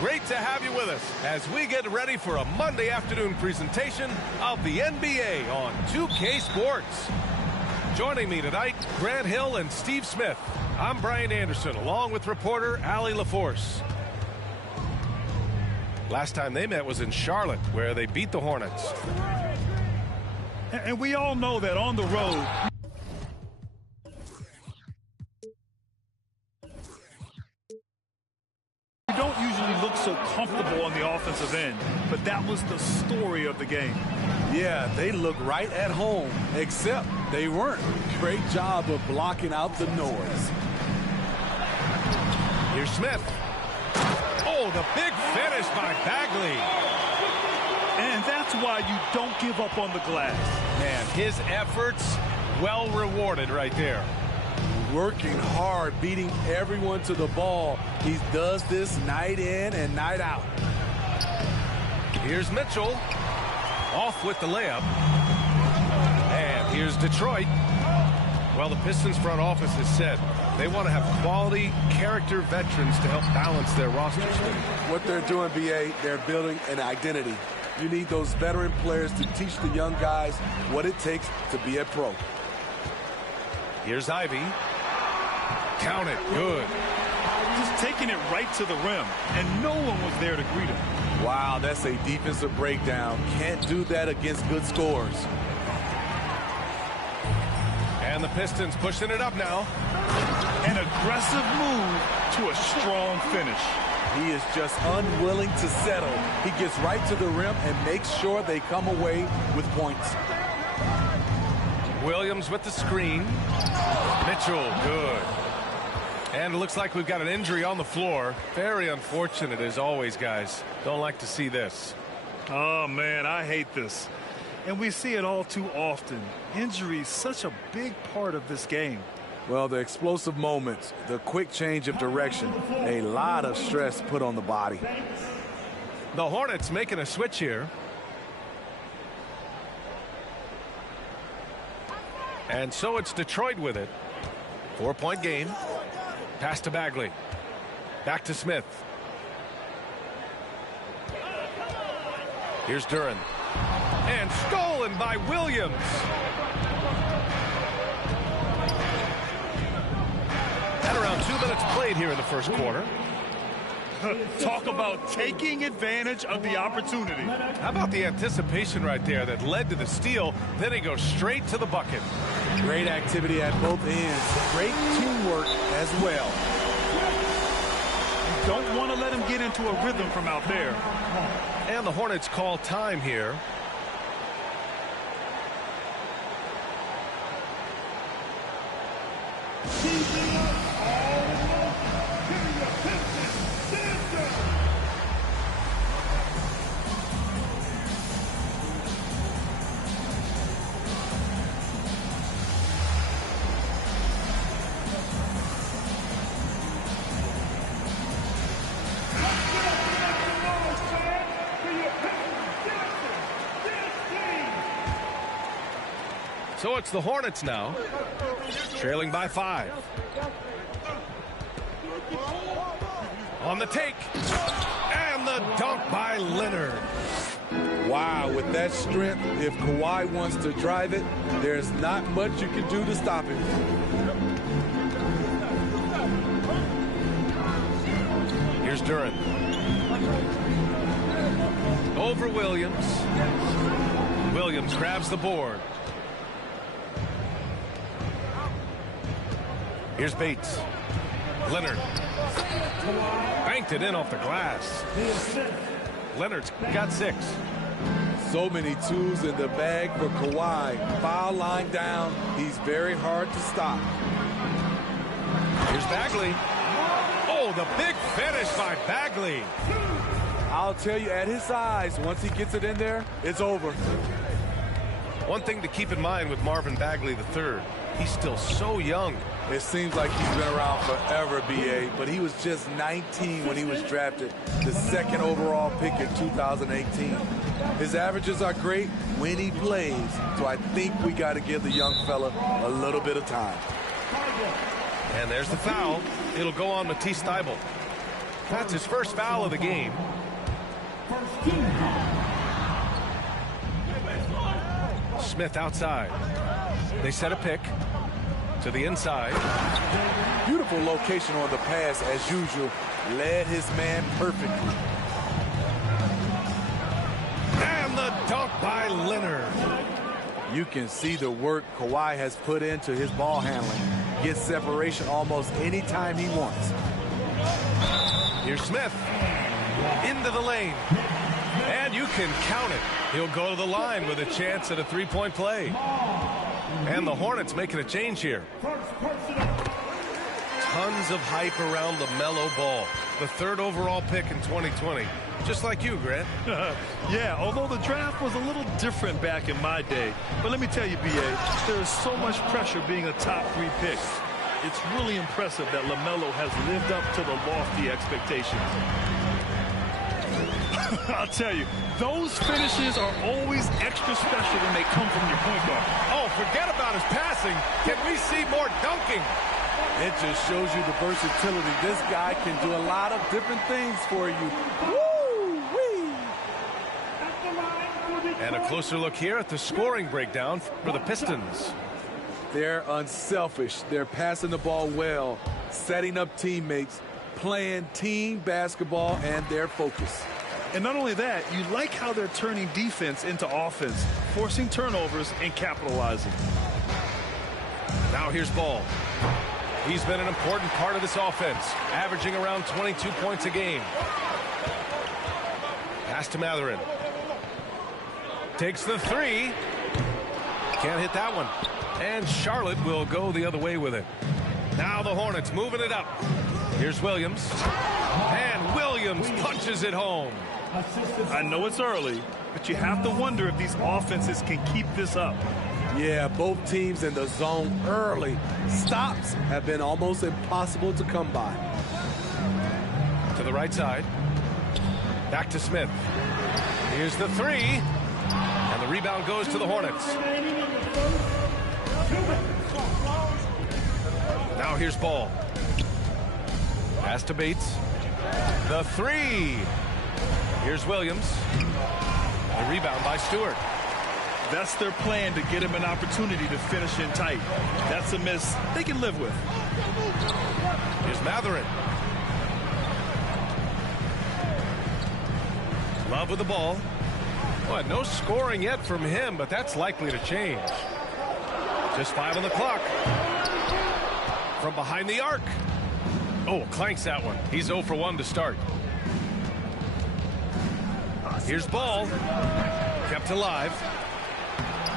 Great to have you with us as we get ready for a Monday afternoon presentation of the NBA on 2K Sports. Joining me tonight, Grant Hill and Steve Smith. I'm Brian Anderson, along with reporter Allie LaForce. Last time they met was in Charlotte, where they beat the Hornets. And we all know that on the road, you don't usually look so comfortable on the offensive end, but that was the story of the game. Yeah, they look right at home, except they weren't. Great job of blocking out the noise. Here's Smith. Oh, the big finish by Bagley. And that's why you don't give up on the glass. Man, his efforts well rewarded right there. Working hard, beating everyone to the ball. He does this night in and night out. Here's Mitchell. Off with the layup. And here's Detroit. Well, the Pistons front office has said they want to have quality character veterans to help balance their roster spin. What they're doing, BA, they're building an identity. You need those veteran players to teach the young guys what it takes to be a pro. Here's Ivy. Count it. Good. Just taking it right to the rim, and no one was there to greet him. Wow, that's a defensive breakdown. Can't do that against good scores. And the Pistons pushing it up now. An aggressive move to a strong finish. He is just unwilling to settle. He gets right to the rim and makes sure they come away with points. Williams with the screen. Mitchell, good. And it looks like we've got an injury on the floor. Very unfortunate as always, guys. Don't like to see this. Oh, man, I hate this. And we see it all too often. Injury is such a big part of this game. Well, the explosive moments, the quick change of direction, a lot of stress put on the body. The Hornets making a switch here. And so it's Detroit with it. 4-point game. Pass to Bagley. Back to Smith. Here's Duran. And stolen by Williams. At around 2 minutes played here in the first quarter. Talk about taking advantage of the opportunity. How about the anticipation right there that led to the steal? Then he goes straight to the bucket. Great activity at both ends. Great teamwork as well. You don't want to let him get into a rhythm from out there. And the Hornets call time here. So it's the Hornets now, trailing by 5. On the take, and the dunk by Leonard. Wow, with that strength, if Kawhi wants to drive it, there's not much you can do to stop him. Here's Duran. Over Williams. Williams grabs the board. Here's Bates. Leonard. Banked it in off the glass. Leonard's got 6. So many tools in the bag for Kawhi. Foul line down. He's very hard to stop. Here's Bagley. Oh, the big finish by Bagley. I'll tell you, at his size, once he gets it in there, it's over. One thing to keep in mind with Marvin Bagley III, he's still so young. It seems like he's been around forever, BA, but he was just 19 when he was drafted, the 2nd overall pick in 2018. His averages are great when he plays, so I think we got to give the young fella a little bit of time. And there's the foul. It'll go on Matisse Thybulle. That's his first foul of the game. Smith outside. They set a pick to the inside. Beautiful location on the pass as usual. Led his man perfectly. And the dunk by Leonard. You can see the work Kawhi has put into his ball handling. Gets separation almost any time he wants. Here's Smith into the lane. And you can count it. He'll go to the line with a chance at a three-point play. And the Hornets making a change here. Tons of hype around LaMelo Ball, the 3rd overall pick in 2020. Just like you, Grant. Yeah, although the draft was a little different back in my day. But let me tell you, B.A., there is so much pressure being a top 3 pick. It's really impressive that LaMelo has lived up to the lofty expectations. I'll tell you, those finishes are always extra special when they come from your point guard. Oh, forget about his passing. Can we see more dunking? It just shows you the versatility. This guy can do a lot of different things for you. Woo-wee. And a closer look here at the scoring breakdown for the Pistons. They're unselfish. They're passing the ball well, setting up teammates, playing team basketball, and they're focused. And not only that, you like how they're turning defense into offense, forcing turnovers and capitalizing. Now here's Ball. He's been an important part of this offense, averaging around 22 points a game. Pass to Mathurin. Takes the 3. Can't hit that one. And Charlotte will go the other way with it. Now the Hornets moving it up. Here's Williams. And Williams punches it home. I know it's early, but you have to wonder if these offenses can keep this up. Yeah, both teams in the zone early. Stops have been almost impossible to come by. To the right side. Back to Smith. Here's the 3. And the rebound goes to the Hornets. Now here's Ball. Pass to Bates. The 3. Here's Williams. The rebound by Stewart. That's their plan, to get him an opportunity to finish in tight. That's a miss they can live with. Here's Mathurin. Love with the ball. Well, no scoring yet from him, but that's likely to change. Just 5 on the clock. From behind the arc. Oh, clanks that one. He's 0 for 1 to start. Here's Ball. Kept alive.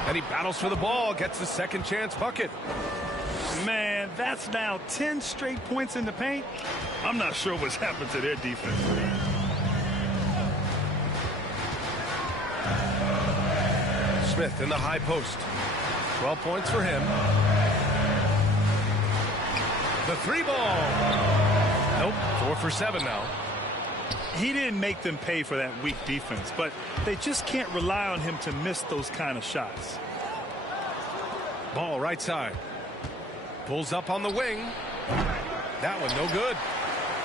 And he battles for the ball. Gets the second chance bucket. Man, that's now 10 straight points in the paint. I'm not sure what's happened to their defense. Smith in the high post. 12 points for him. The 3 ball. Nope, 4 for 7 now. He didn't make them pay for that weak defense, but they just can't rely on him to miss those kind of shots. Ball right side. Pulls up on the wing. That one no good.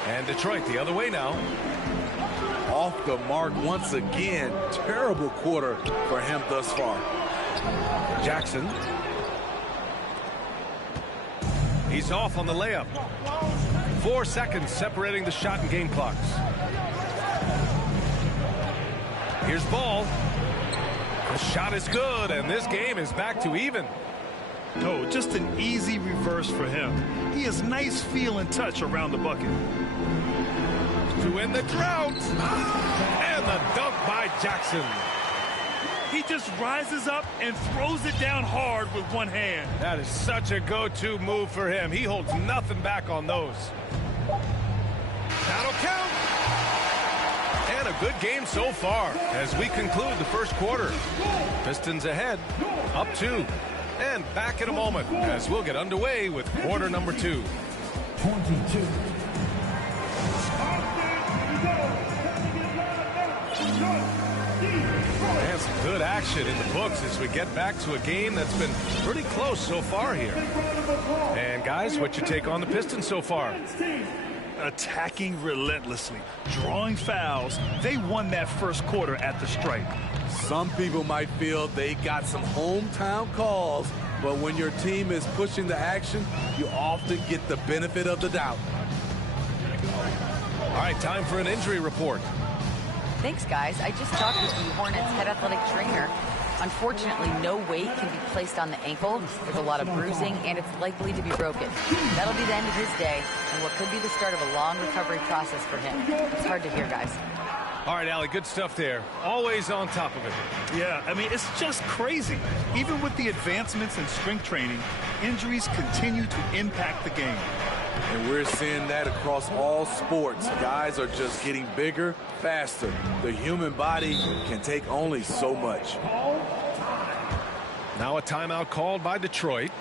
And Detroit the other way now. Off the mark once again. Terrible quarter for him thus far. Jackson. He's off on the layup. 4 seconds separating the shot and game clocks. Here's Ball. The shot is good, and this game is back to even. Oh, just an easy reverse for him. He has nice feel and touch around the bucket. To end the drought. And the dunk by Jackson. He just rises up and throws it down hard with one hand. That is such a go-to move for him. He holds nothing back on those. That'll count. And a good game so far as we conclude the first quarter. Pistons ahead, up 2. And back in a moment as we'll get underway with quarter number 2. 22. And some good action in the books as we get back to a game that's been pretty close so far here. And guys, what's your take on the Pistons so far? attacking relentlessly, drawing fouls. They won that first quarter at the stripe. Some people might feel they got some hometown calls, but when your team is pushing the action, you often get the benefit of the doubt. All right, time for an injury report. Thanks, guys. I just talked with the Hornets head athletic trainer. Unfortunately, no weight can be placed on the ankle. There's a lot of bruising, and it's likely to be broken. That'll be the end of his day, and what could be the start of a long recovery process for him. It's hard to hear, guys. All right, Allie, good stuff there. Always on top of it. Yeah, I mean, it's just crazy. Even with the advancements in strength training, injuries continue to impact the game. And we're seeing that across all sports. Guys are just getting bigger, faster. The human body can take only so much. Now a timeout called by Detroit.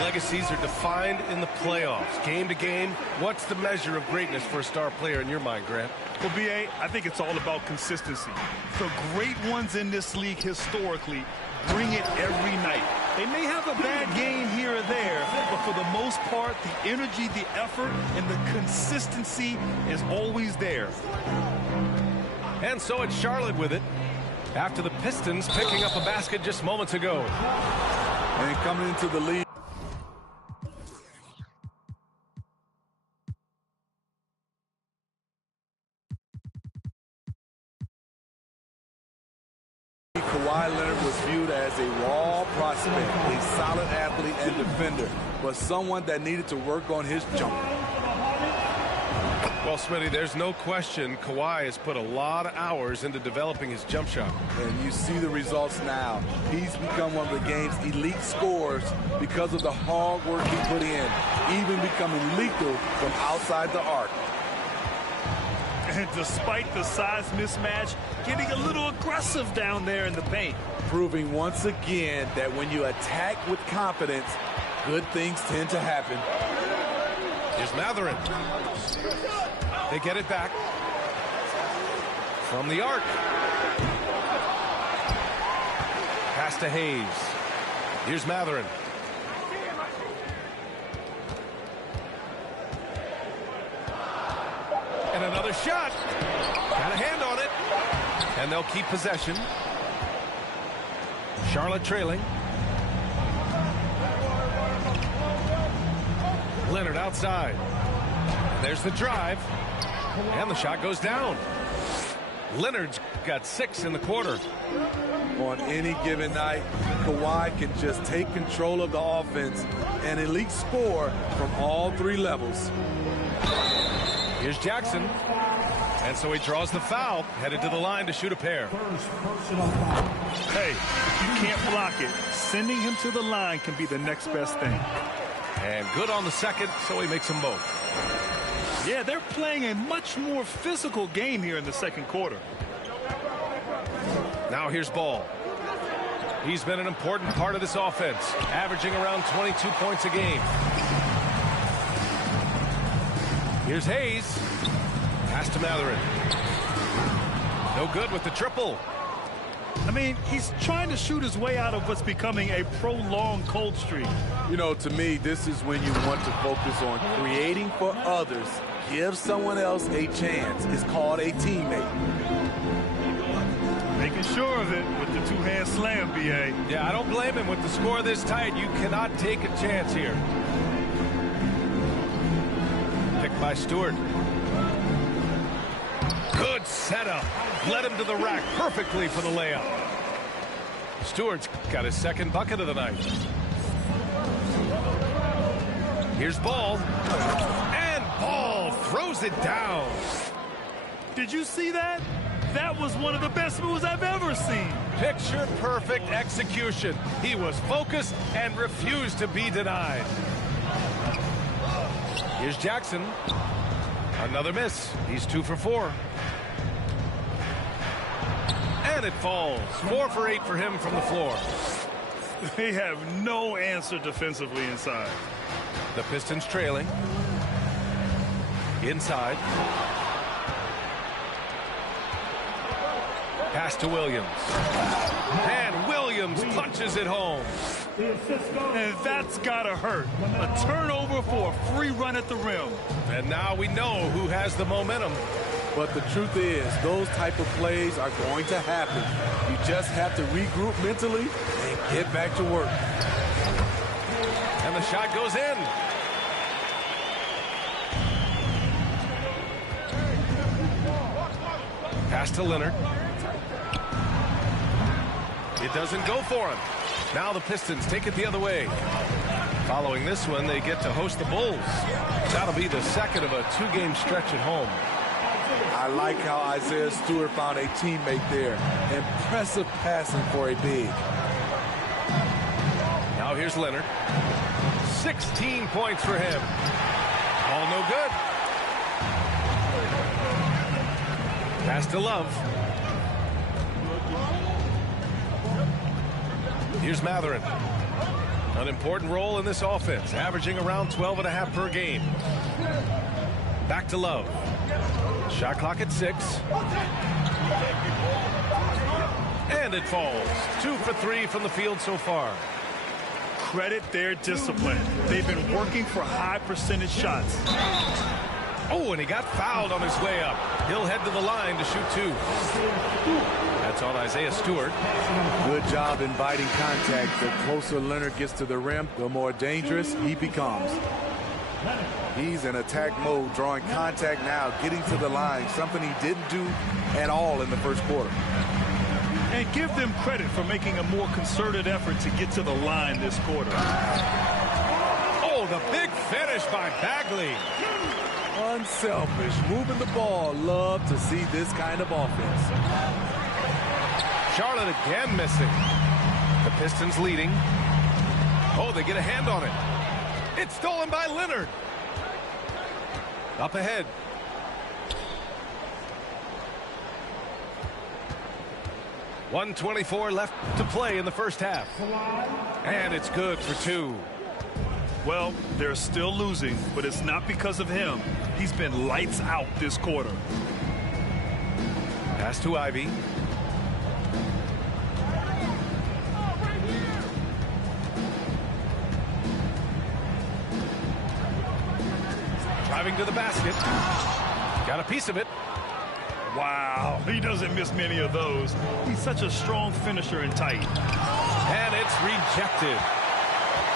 Legacies are defined in the playoffs. Game to game, what's the measure of greatness for a star player in your mind, Grant? Well, B.A., I think it's all about consistency. The great ones in this league historically bring it every night. They may have a bad game here or there, but for the most part, the energy, the effort, and the consistency is always there. And so it's Charlotte with it, after the Pistons picking up a basket just moments ago. And coming into the lead. Kawhi Leonard was viewed as a raw prospect, a solid athlete and defender, but someone that needed to work on his jumper. Well, Smitty, there's no question Kawhi has put a lot of hours into developing his jump shot. And you see the results now. He's become one of the game's elite scorers because of the hard work he put in, even becoming lethal from outside the arc. And despite the size mismatch, getting a little aggressive down there in the paint. Proving once again that when you attack with confidence, good things tend to happen. Here's Mathurin. They get it back. From the arc. Pass to Hayes. Here's Mathurin. And another shot. Got a hand on it. And they'll keep possession. Charlotte trailing. Leonard outside. There's the drive. And the shot goes down. Leonard's got 6 in the quarter. On any given night, Kawhi can just take control of the offense, an elite score from all 3 levels. Here's Jackson. And so he draws the foul, headed to the line to shoot a pair. Hey, you can't block it. Sending him to the line can be the next best thing. And good on the second, so he makes them both. Yeah, they're playing a much more physical game here in the second quarter. Now here's Ball. He's been an important part of this offense, averaging around 22 points a game. Here's Hayes. Pass to Mathurin. No good with the triple. I mean, he's trying to shoot his way out of what's becoming a prolonged cold streak. You know, to me, this is when you want to focus on creating for others. Give someone else a chance. It's called a teammate. Making sure of it with the two-hand slam, B.A. Yeah, I don't blame him with the score this tight. You cannot take a chance here. by Stewart. Good setup. Led him to the rack perfectly for the layup. Stewart's got his second bucket of the night. Here's Ball. And Ball throws it down. Did you see that? That was one of the best moves I've ever seen. Picture perfect execution. He was focused and refused to be denied. Here's Jackson. Another miss. He's 2 for 4. And it falls. 4 for 8 for him from the floor. They have no answer defensively inside. The Pistons trailing. Inside. Pass to Williams. And Williams punches it home. And that's gotta hurt. A turnover for a free run at the rim. And now we know who has the momentum. But the truth is, those type of plays are going to happen. You just have to regroup mentally and get back to work. And the shot goes in. Pass to Leonard. It doesn't go for him. Now the Pistons take it the other way. Following this one, they get to host the Bulls. That'll be the second of a 2-game stretch at home. I like how Isaiah Stewart found a teammate there. Impressive passing for a big. Now here's Leonard. 16 points for him. All no good. Pass to Love. Here's Mathurin. An important role in this offense, averaging around 12.5 per game. Back to Love. Shot clock at 6. And it falls. 2 for 3 from the field so far. Credit their discipline. They've been working for high percentage shots. Oh, and he got fouled on his way up. He'll head to the line to shoot 2. That's on Isaiah Stewart. Good job inviting contact. The closer Leonard gets to the rim, the more dangerous he becomes. He's in attack mode, drawing contact now, getting to the line, something he didn't do at all in the first quarter. And give them credit for making a more concerted effort to get to the line this quarter. Oh, the big finish by Bagley. Unselfish, moving the ball. Love to see this kind of offense. Charlotte again missing. The Pistons leading. Oh, they get a hand on it. It's stolen by Leonard. Up ahead. .124 left to play in the first half. And it's good for 2. Well, they're still losing, but it's not because of him. He's been lights out this quarter. Pass to Ivy. Driving to the basket. Got a piece of it. Wow, he doesn't miss many of those. He's such a strong finisher and tight. And it's rejected.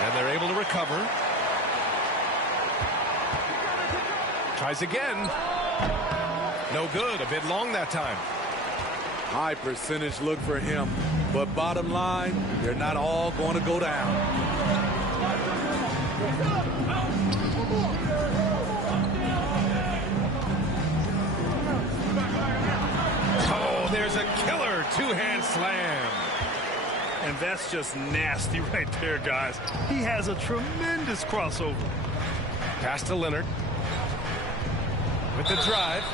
And they're able to recover. Tries again. No good. A bit long that time. High percentage look for him. But bottom line, they're not all going to go down. Oh, there's a killer two-hand slam. And that's just nasty right there, guys. He has a tremendous crossover. Pass to Leonard. With the drive.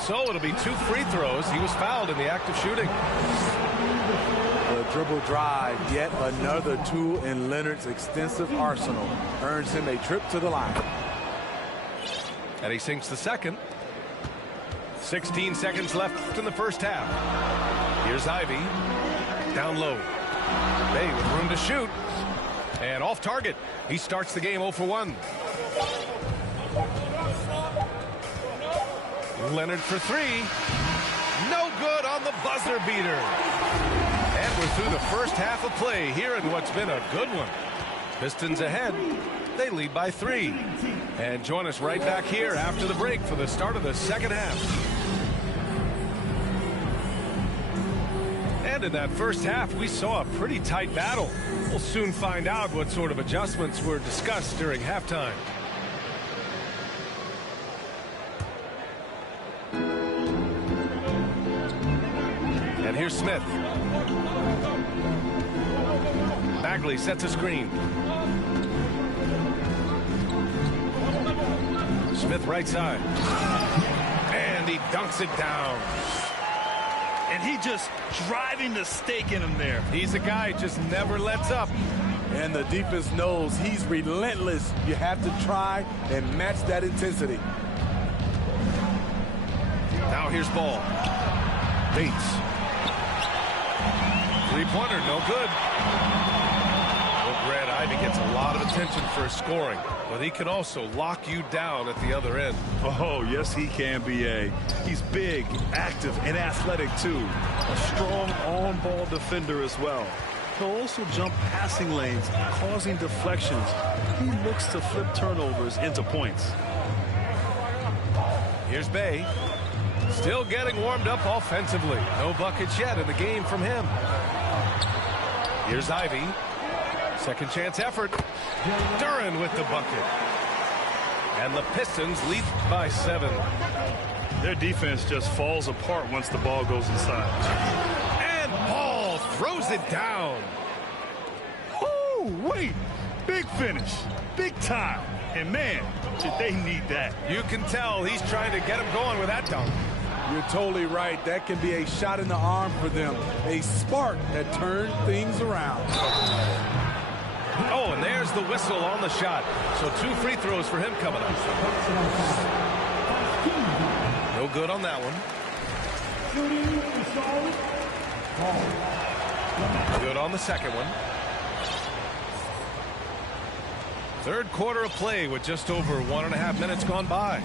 So it'll be 2 free throws. He was fouled in the act of shooting. The dribble drive, yet another tool in Leonard's extensive arsenal, earns him a trip to the line. And he sinks the second. 16 seconds left in the first half. Here's Ivy. Down low. Bay with room to shoot. And off target. He starts the game 0 for 1. Leonard for 3. No good on the buzzer beater. And we're through the first half of play here in what's been a good one. Pistons ahead. They lead by 3. And join us right back here after the break for the start of the second half. And in that first half, we saw a pretty tight battle. We'll soon find out what sort of adjustments were discussed during halftime. And here's Smith. Bagley sets a screen. Smith right side. And he dunks it down. And he just driving the stake in him there. He's a guy who just never lets up. And the defense knows he's relentless. You have to try and match that intensity. Now here's Ball. Bates. Three-pointer, no good. Well, Grant Ivy gets a lot of attention for his scoring, but he can also lock you down at the other end. Oh, yes, he can, B.A. He's big, active, and athletic, too. A strong on-ball defender as well. He'll also jump passing lanes, causing deflections. He looks to flip turnovers into points. Here's Bay. Still getting warmed up offensively. No buckets yet in the game from him. Here's Ivy. Second chance effort. Duran with the bucket. And the Pistons lead by 7. Their defense just falls apart once the ball goes inside. And Ball throws it down. Oh, wait. Big finish. Big time. And, man, did they need that. You can tell he's trying to get him going with that dunk. You're totally right. That can be a shot in the arm for them. A spark that turned things around. Oh, and there's the whistle on the shot. So 2 free throws for him coming up. No good on that one. Good on the second one. Third quarter of play with just over 1.5 minutes gone by.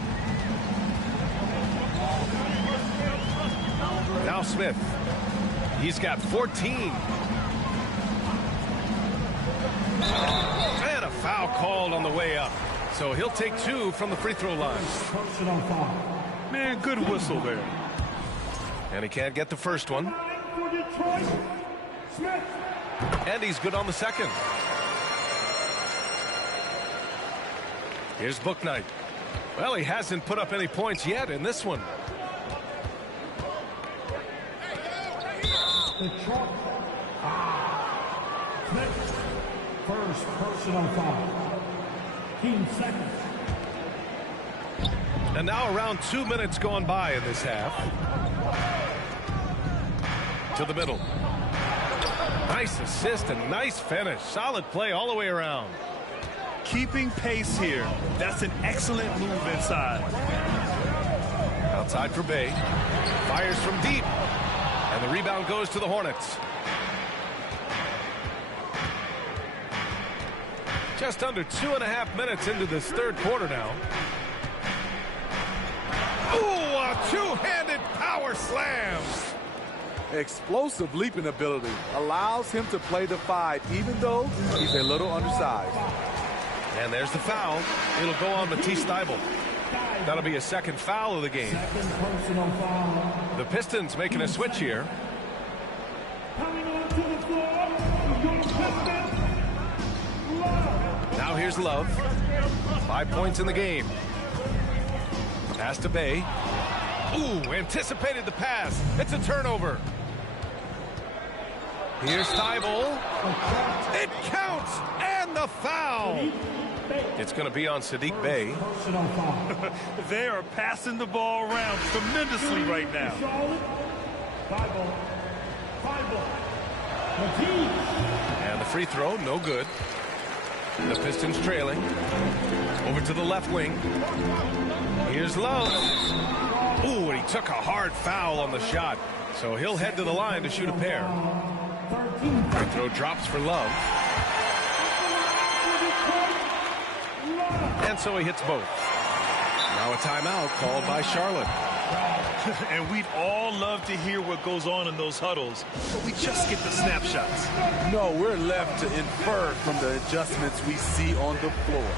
Now Smith. He's got 14. And a foul called on the way up. So he'll take 2 from the free throw line. Man, good whistle there. And he can't get the first one. And he's good on the second. Here's Bouknight. Well, he hasn't put up any points yet in this one. First personal foul. Team second. And now around 2 minutes gone by in this half. To the middle. Nice assist and nice finish. Solid play all the way around. Keeping pace here. That's an excellent move inside. Outside for Bay. Fires from deep. And the rebound goes to the Hornets. Just under 2.5 minutes into this third quarter now. Ooh, a two-handed power slam. Explosive leaping ability allows him to play the 5, even though he's a little undersized. And there's the foul. It'll go on Matisse Thybulle. That'll be a second foul of the game. The Pistons making a switch here. Now here's Love. 5 points in the game. Pass to Bay. Ooh, anticipated the pass. It's a turnover. Here's Thybulle. It counts, and the foul. It's going to be on Saddiq Bey. They are passing the ball around tremendously right now. And the free throw, no good. The Pistons trailing. Over to the left wing. Here's Love. Ooh, and he took a hard foul on the shot. So he'll head to the line to shoot a pair. Free throw drops for Love. And so he hits both. Now a timeout called by Charlotte. And we'd all love to hear what goes on in those huddles, but we just get the snapshots. No, we're left to infer from the adjustments we see on the floor.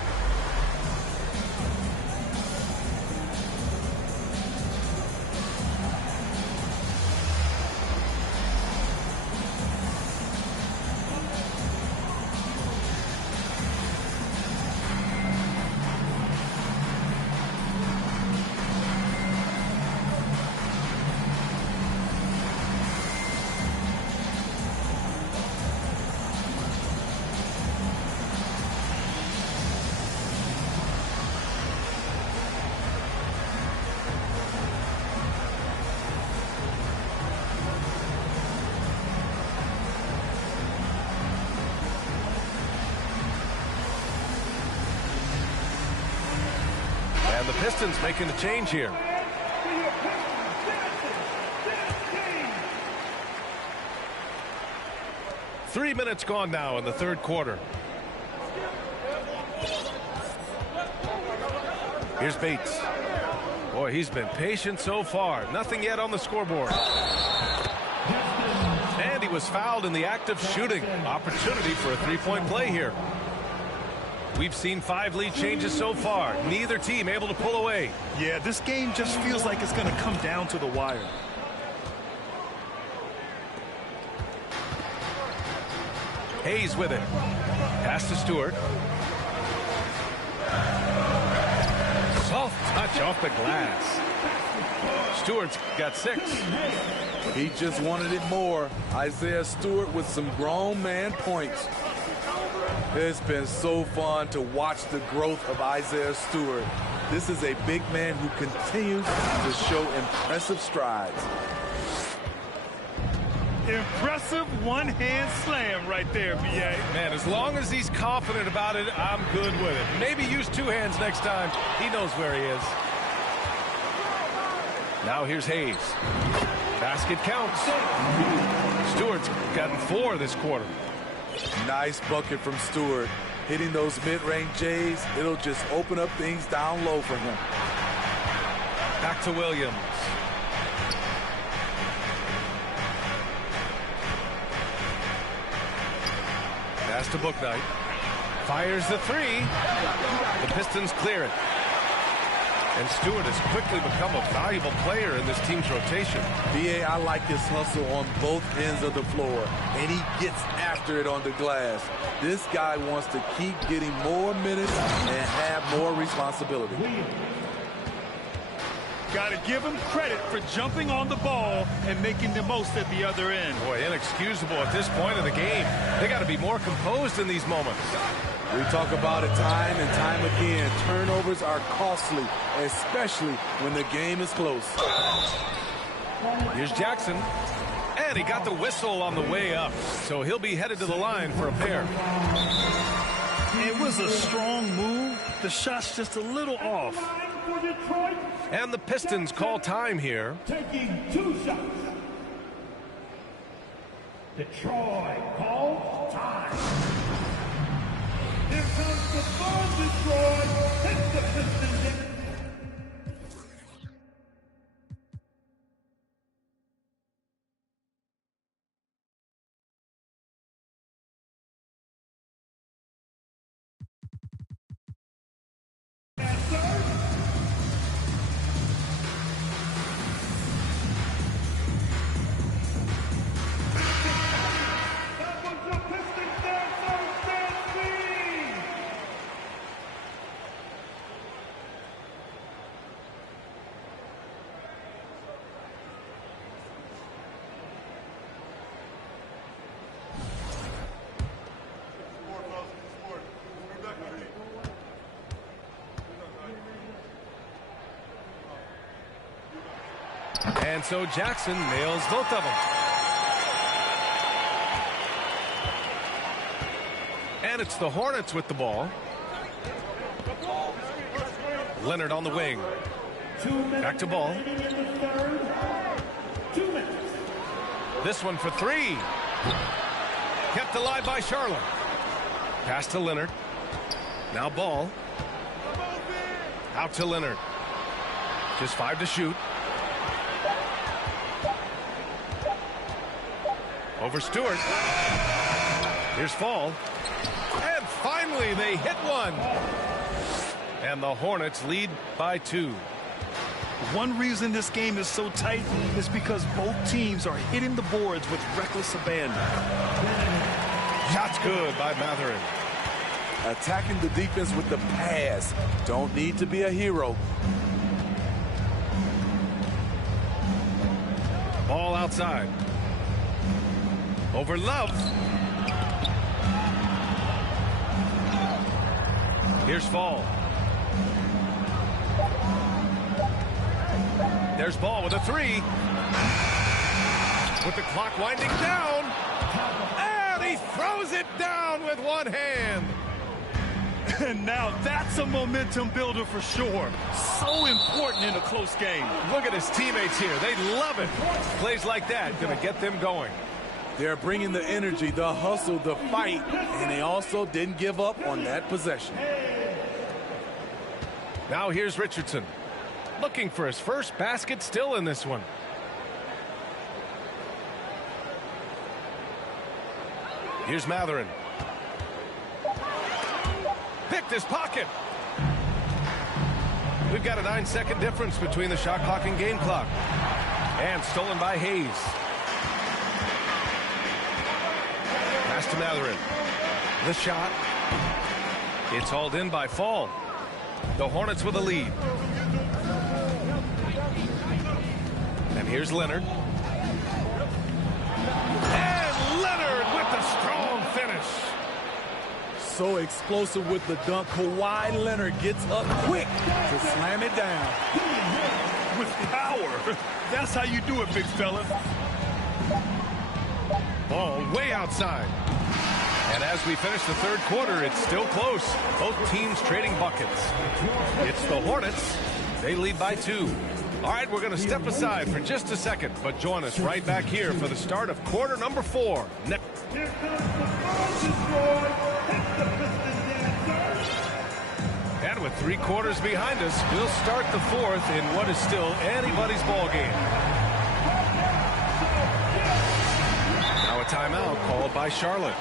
And the Pistons making a change here. Three minutes gone now in the third quarter. Here's Bates. Boy, he's been patient so far. Nothing yet on the scoreboard. And he was fouled in the act of shooting. Opportunity for a three-point play here. We've seen 5 lead changes so far. Neither team able to pull away. Yeah, this game just feels like it's going to come down to the wire. Hayes with it. Pass to Stewart. Soft touch off the glass. Stewart's got 6. He just wanted it more. Isaiah Stewart with some grown man points. It's been so fun to watch the growth of Isaiah Stewart. This is a big man who continues to show impressive strides. Impressive one-hand slam right there, B.A. Man, as long as he's confident about it, I'm good with it. Maybe use 2 hands next time. He knows where he is. Now here's Hayes. Basket counts. Stewart's gotten 4 this quarter. Nice bucket from Stewart. Hitting those mid-range J's, it'll just open up things down low for him. Back to Williams. Pass to Bouknight. Fires the 3. The Pistons clear it. And Stewart has quickly become a valuable player in this team's rotation. B.A., I like his hustle on both ends of the floor, and he gets after it on the glass. This guy wants to keep getting more minutes and have more responsibility. Got to give him credit for jumping on the ball and making the most at the other end. Boy, inexcusable at this point of the game. They got to be more composed in these moments. We talk about it time and time again. Turnovers are costly, especially when the game is close. Here's Jackson. And he got the whistle on the way up. So he'll be headed to the line for a pair. It was a strong move. The shot's just a little off. And the Pistons call time here. Taking 2 shots. Detroit calls time. Here comes the ball, Detroit. Hit the Pistons in. And so Jackson nails both of them. And it's the Hornets with the ball. Leonard on the wing. Back to Ball. 2 minutes. This one for 3. Kept alive by Charlotte. Pass to Leonard. Now Ball. Out to Leonard. Just 5 to shoot. Over Stewart. Here's Fall. And finally, they hit one. And the Hornets lead by 2. One reason this game is so tight is because both teams are hitting the boards with reckless abandon. Shot's good by Matherin. Attacking the defense with the pass. Don't need to be a hero. Ball outside. Over Love. Here's Fall. There's Ball with a 3. With the clock winding down. And he throws it down with one hand. And now that's a momentum builder for sure. So important in a close game. Look at his teammates here. They love it. Plays like that going to get them going. They're bringing the energy, the hustle, the fight, and they also didn't give up on that possession. Now here's Richardson. Looking for his first basket still in this one. Here's Matherin. Picked his pocket. We've got a 9-second difference between the shot clock and game clock. And stolen by Hayes. Pass to Matherin. The shot. It's hauled in by Fall. The Hornets with a lead. And here's Leonard. And Leonard with the strong finish. So explosive with the dunk. Kawhi Leonard gets up quick to slam it down. With power. That's how you do it, big fella. Ball way outside. And as we finish the third quarter, it's still close. Both teams trading buckets. It's the Hornets. They lead by 2. All right, we're going to step aside for just a second, but join us right back here for the start of quarter number 4. And with 3 quarters behind us, we'll start the 4th in what is still anybody's ball game. Now a timeout called by Charlotte.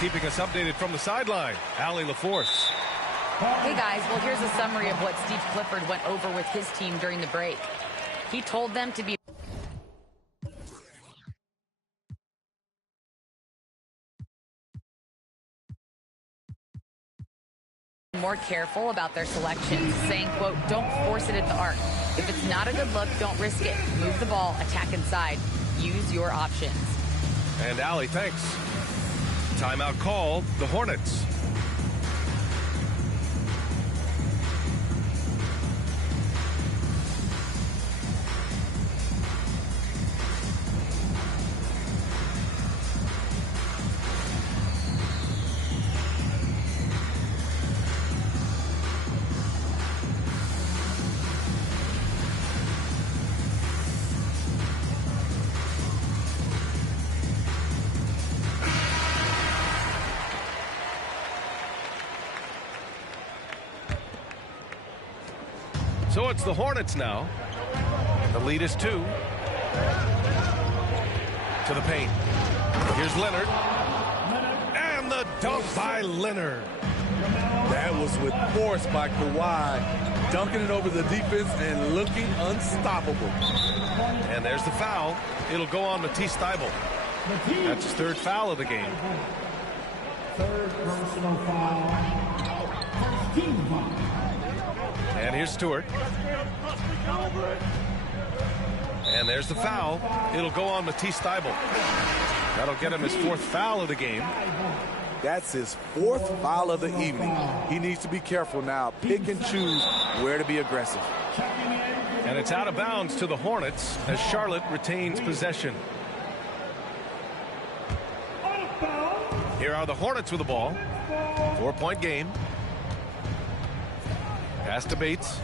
Keeping us updated from the sideline, Allie LaForce. Hey guys, well here's a summary of what Steve Clifford went over with his team during the break. He told them to be more careful about their selections, saying, quote, don't force it at the arc. If it's not a good look, don't risk it. Move the ball, attack inside. Use your options. And Allie, thanks. Timeout called, the Hornets. So it's the Hornets now. The lead is 2. To the paint. Here's Leonard. And the dunk by Leonard. That was with force by Kawhi. Dunking it over the defense and looking unstoppable. And there's the foul. It'll go on Matisse Thybulle. That's his third foul of the game. Third personal foul. First team foul. And here's Stewart. And there's the foul. It'll go on Matisse Thybulle. That'll get him his fourth foul of the game. That's his fourth foul of the evening. He needs to be careful now. Pick and choose where to be aggressive. And it's out of bounds to the Hornets as Charlotte retains possession. Here are the Hornets with the ball. 4-point game. Pass to Bates.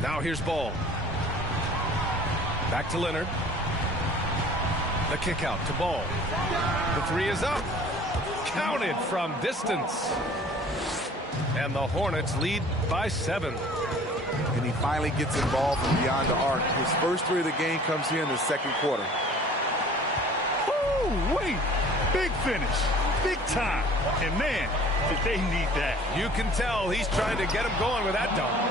Now here's Ball. Back to Leonard. The kick out to Ball. The three is up. Counted from distance. And the Hornets lead by 7. And he finally gets involved from beyond the arc. His first three of the game comes here in the second quarter. Woo, wait. Big finish. Big time. And man, did they need that. You can tell he's trying to get him going with that dunk.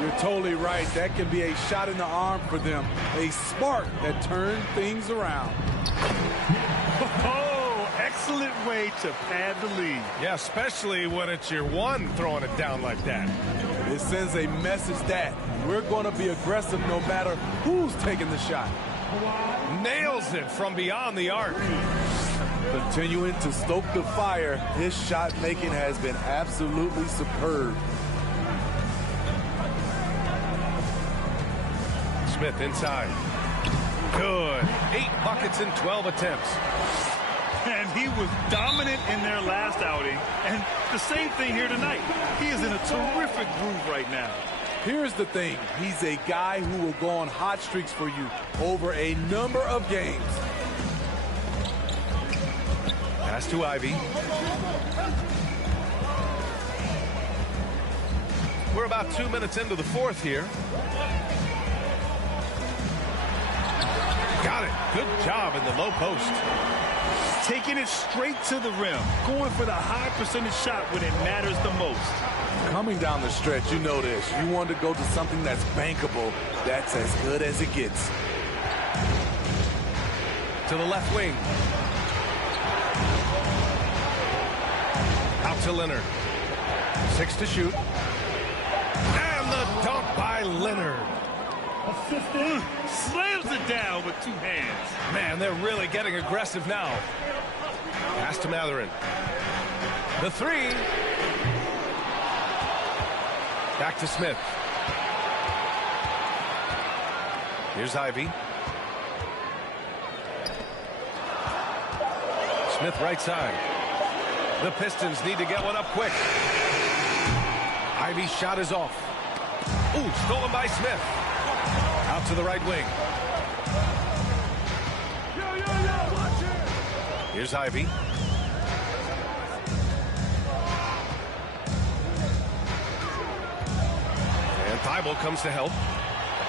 You're totally right. That can be a shot in the arm for them. A spark that turns things around. Oh, excellent way to pad the lead. Yeah, especially when it's your one throwing it down like that. It sends a message that we're going to be aggressive no matter who's taking the shot. Nails it from beyond the arc. Continuing to stoke the fire, his shot making has been absolutely superb. Smith inside. Good. 8 buckets in 12 attempts. And he was dominant in their last outing. And the same thing here tonight. He is in a terrific groove right now. Here's the thing. He's a guy who will go on hot streaks for you over a number of games. Pass to Ivy. We're about 2 minutes into the fourth here. Got it. Good job in the low post. Taking it straight to the rim. Going for the high percentage shot when it matters the most. Coming down the stretch, you know this. You want to go to something that's bankable. That's as good as it gets. To the left wing. Out to Leonard. 6 to shoot. And the dunk by Leonard. Slams it down with 2 hands. Man, they're really getting aggressive now. Pass to Matherin. The 3. Back to Smith. Here's Ivy. Smith right side. The Pistons need to get one up quick. Ivy's shot is off. Ooh, stolen by Smith. Out to the right wing. Here's Ivy. And Thybulle comes to help.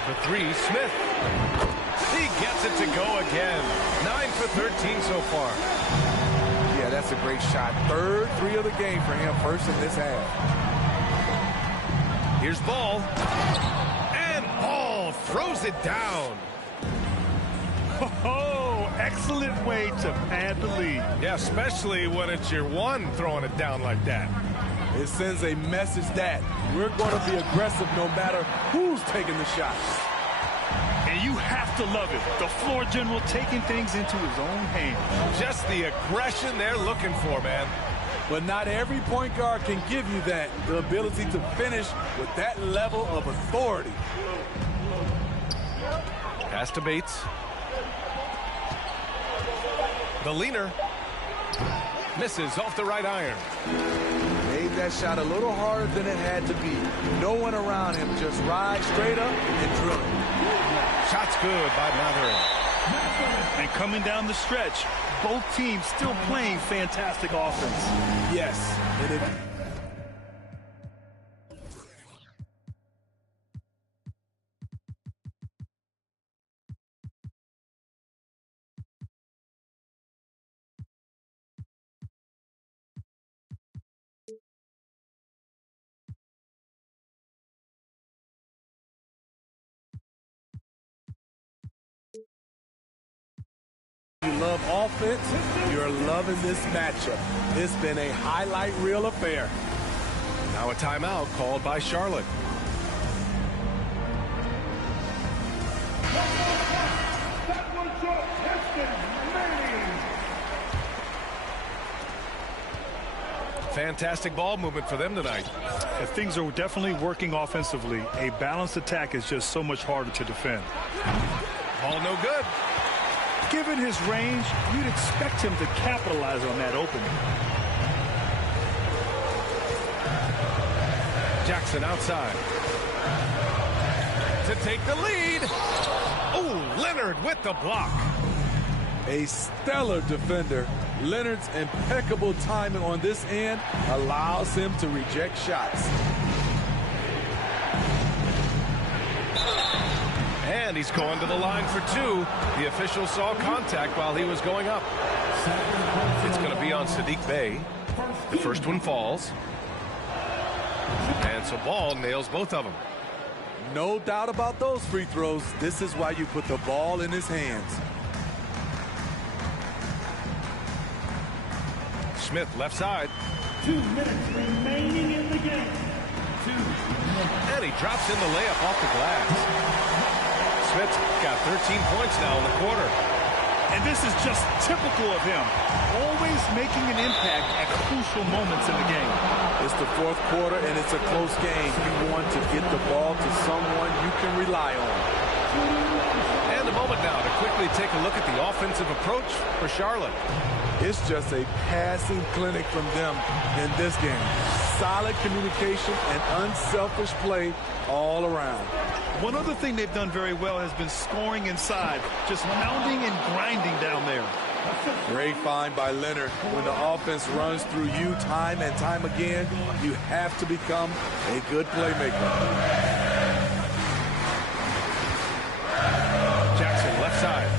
The 3, Smith. He gets it to go again. 9 for 13 so far. Yeah, that's a great shot. Third 3 of the game for him, first in this half. Here's Ball. And Ball throws it down. Oh, excellent way to pad the lead. Yeah, especially when it's your one throwing it down like that. It sends a message that we're going to be aggressive no matter who's taking the shot. And you have to love it. The floor general taking things into his own hands. Just the aggression they're looking for, man. But not every point guard can give you that, the ability to finish with that level of authority. Pass to Bates. The leaner misses off the right iron. Made that shot a little harder than it had to be. No one around him, just ride straight up and drill it. Shot's good by Matherin. And coming down the stretch, both teams still playing fantastic offense. Yes, and it You love offense, you're loving this matchup. It's been a highlight reel affair. Now a timeout called by Charlotte. Fantastic ball movement for them tonight. Things are definitely working offensively. A balanced attack is just so much harder to defend. Ball no good. Given his range, you'd expect him to capitalize on that opening. Jackson outside to take the lead. Oh, Leonard with the block. A stellar defender. Leonard's impeccable timing on this end allows him to reject shots. And he's going to the line for two. The official saw contact while he was going up. It's going to be on Bdba. The first one falls. And so Ball nails both of them. No doubt about those free throws. This is why you put the ball in his hands. Smith left side. 2 minutes remaining in the game. 2 minutes. And he drops in the layup off the glass. Smith's got 13 points now in the quarter. And this is just typical of him. Always making an impact at crucial moments in the game. It's the fourth quarter and it's a close game. You want to get the ball to someone you can rely on. And a moment now to quickly take a look at the offensive approach for Charlotte. It's just a passing clinic from them in this game. Solid communication and unselfish play all around. One other thing they've done very well has been scoring inside, just pounding and grinding down there. Great find by Leonard. When the offense runs through you time and time again, you have to become a good playmaker. Jackson left side.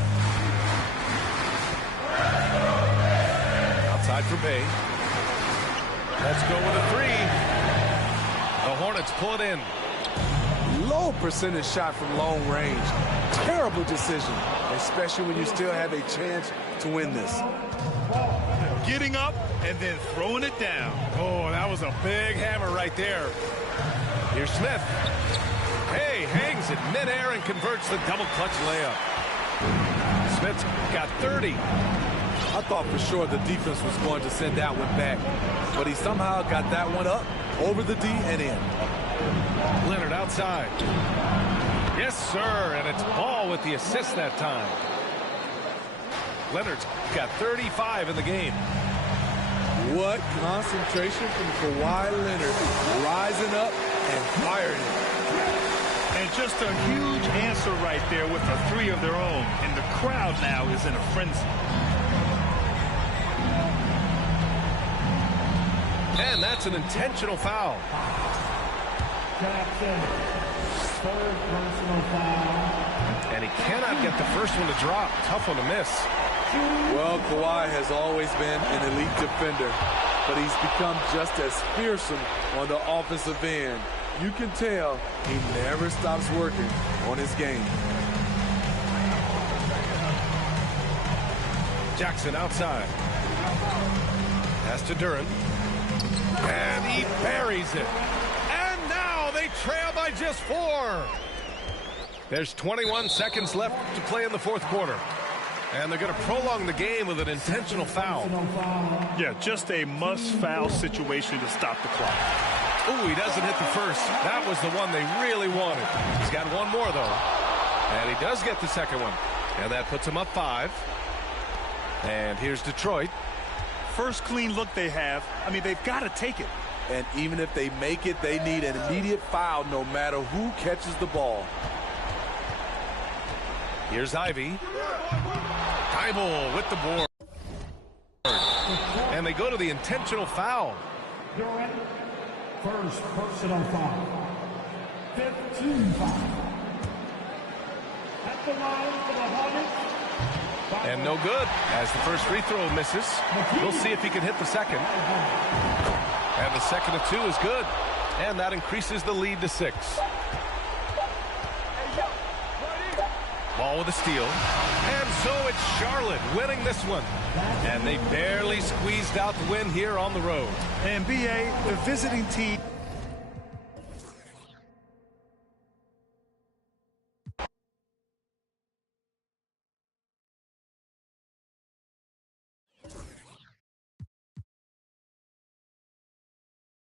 Outside for Bay. Let's go with a three. The Hornets pull it in. Low percentage shot from long range. Terrible decision, especially when you still have a chance to win this. Getting up and then throwing it down. Oh, that was a big hammer right there. Here's Smith. Hey, hangs it midair and converts the double clutch layup. Smith's got 30. I thought for sure the defense was going to send that one back, but he somehow got that one up over the D and in. Leonard outside. Yes, sir, and it's Ball with the assist that time. Leonard's got 35 in the game. What concentration from Kawhi Leonard, rising up and firing it. And just a huge answer right there with a three of their own. And the crowd now is in a frenzy. And that's an intentional foul. Jackson, third personal foul. And he cannot get the first one to drop. Tough one to miss. Well, Kawhi has always been an elite defender, but he's become just as fearsome on the offensive end. You can tell he never stops working on his game. Jackson outside. Pass to Duran. And he buries it. And now they trail by just 4. There's 21 seconds left to play in the fourth quarter. And they're going to prolong the game with an intentional foul. Yeah, just a must-foul situation to stop the clock. Ooh, he doesn't hit the first. That was the one they really wanted. He's got one more, though. And he does get the second one. And that puts him up 5. And here's Detroit. First clean look they have. I mean, they've got to take it. And even if they make it, they need an immediate foul no matter who catches the ball. Here's Ivy. Tybal with the board. And they go to the intentional foul. Durant, first personal foul. 15 foul. At the line for the Hornets. And no good as the first free throw misses. We'll see if he can hit the second. And the second of 2 is good. And that increases the lead to 6. Ball with a steal. And so it's Charlotte winning this one. And they barely squeezed out the win here on the road. And BA, the visiting team